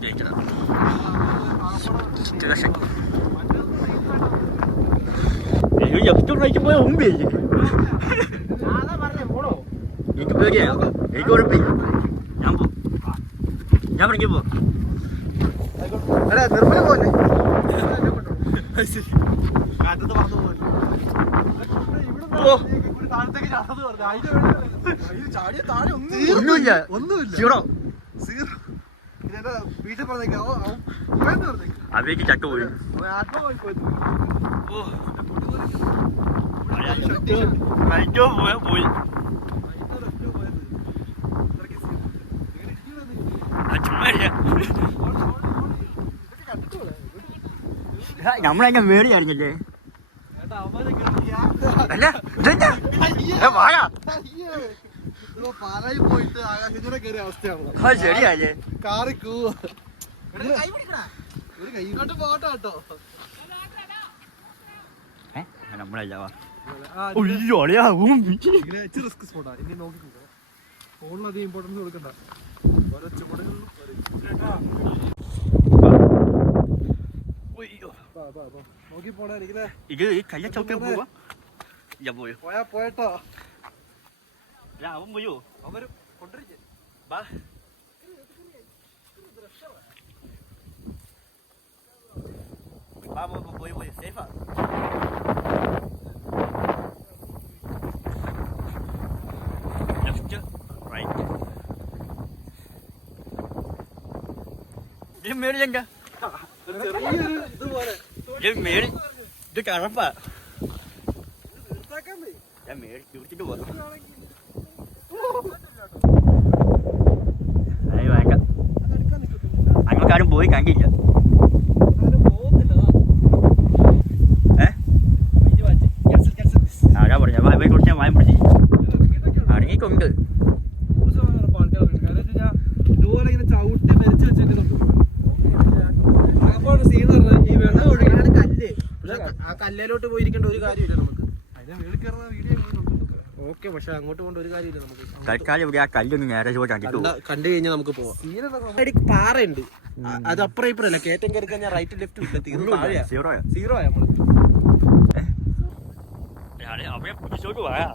ജയിക്കുന്നത് അയ്യോ ജസ്റ്റ് ഉണ്ടാക്കി പോയാൽ മുമ്പ് ജയിക്കും എനിക്ക് പേടിയാ എനിക്ക് കുഴപ്പമില്ല ഞാൻ പോ ഞാൻ പറഞ്ഞിട്ട് പോ അല്ല നിർമ്മല പോലെ ഒന്നുമില്ല ഒന്നുമില്ല വീട്ടിൽ പറഞ്ഞേക്കാവോ അവയ്ക്ക് ചക്ക പോയി. നൈറ്റോ പോയാ പോയി. നമ്മളെങ്ങനെ മേടി അറിഞ്ഞില്ലേ അല്ല വാഴ പാലായി പോയിട്ട് ആകാശത്തിനെ കയറിയ അവസ്ഥയാണ് ശരിയല്ലേ കാറി കൂവ. ഒരു കൈ കൊണ്ട് പോട്ടോ കേട്ടോ. നമ്മളല്ല റിസ്ക് സ്പോട്ടാ ഇനി നോക്കിക്കോ ഫോണിൽ അധികം ഇമ്പോർട്ടൻസ് കൊടുക്കണ്ട. ഓരോ ചുമടുകളിലും ഒയ്യോ നോക്കി പോണേ എനിക്കില്ലേ ഇത് ഈ കയ്യ ചവിട്ടാൻ പോവാ? പോയാ പോയട്ടോ. അവൻ പോയോ അവർ കൊണ്ടിരിക്കും ബാ. ബാ പോ പോ, പോയി പോയി. സേഫാ. ലെഫ്റ്റ് റൈറ്റ് ഇത് ചെറിയൊരു ഇതുപോലെ. ഇത് മേളി ഇത് കഴപ്പാ. ഞാൻ മേളി ചുരുട്ടിട്ട് പോവാ അയ്യോ വേണ്ട അതെടുക്കാൻ നിൽക്കത്തില്ല. അങ്ങോട്ടാരും പോയി കണ്ടില്ല ആരും പോകുന്നില്ല. ഏ ഇത് മാറ്റി. Cancel, cancel. അതാ പറഞ്ഞ വായ കുറിച്ച് ഞാൻ വായം പിടിച്ച് ഇറങ്ങിയിട്ടൊക്കെ ഇറങ്ങിക്കൊണ്ട് നൂറ് ശതമാനം ഉറപ്പാ ആൾക്കാര് വരും. കാരണം എന്ന് വെച്ചാ ഇതുപോലെ ഇങ്ങനെ പോയി കണ്ടില്ല ആരാ ആ കല്ലിലോട്ട് പോയിരിക്കേണ്ട ഒരു കാര്യമില്ല നമുക്ക് അതിനെ വീട് കയറുന്ന വീഡിയോ ഓക്കെ പക്ഷെ അങ്ങോട്ട് പോകേണ്ട ഒരു കാര്യമില്ല നമുക്ക്. തൽക്കാലം ഇവിടെ ആ കല്ലൊന്ന് നേരെ ചോദിച്ചാൽ കിട്ടുമോ കണ്ട- കണ്ടു കഴിഞ്ഞാൽ നമുക്ക് പോവാം. അടി പാറയുണ്ട്. അ- അത് അപ്പുറം ഇപ്പുറം അല്ല. കയറ്റം കയറി കഴിഞ്ഞാൽ റൈറ്റ് ലെഫ്റ്റ് ഇല്ല തീർന്നു താഴെയാ. സീറോയാ സീറോ ആയ നമ്മൾ? അവിടെ പിടിച്ചോട്ട് പോയാ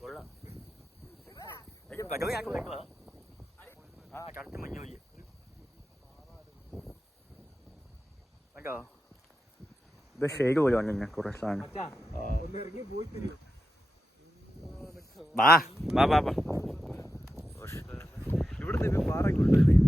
കൊള്ളാം പെടവ് ഞാൻ കൊണ്ടുവാ ആ കറക്റ്റ് മഞ്ഞ പോയി കണ്ടോ? ഇത് ഷെയ്ഡ് പോലെ വന്നെ കുറെ സാധനം. വാ വാ വാ വാ. ഇവിടുത്തെ പാറ കൊണ്ടുവരുന്നത്